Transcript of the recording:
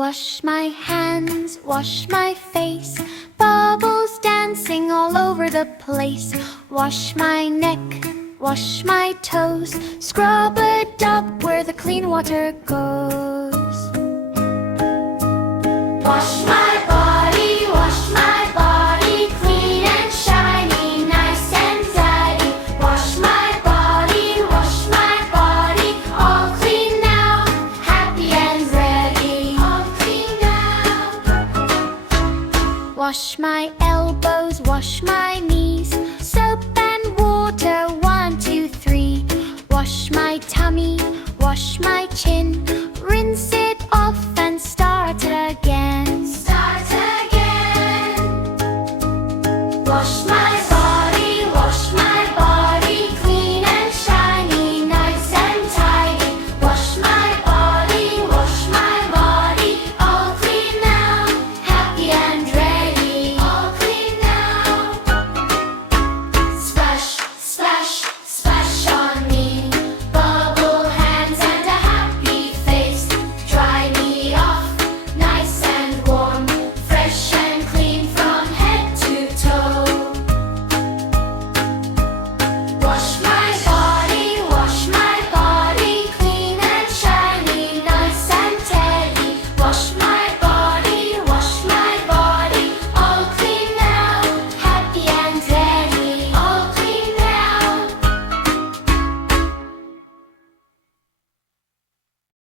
Wash my hands, wash my face, bubbles dancing all over the place. Wash my neck, wash my toes, scrub it up where the clean water goes. Wash my body, clean and shiny, nice and tidy. Wash my body, all clean now, happy and ready. All clean now. Wash my elbows, wash my knees, soap and water, 1, 2, 3. Wash my tummy, wash my chin,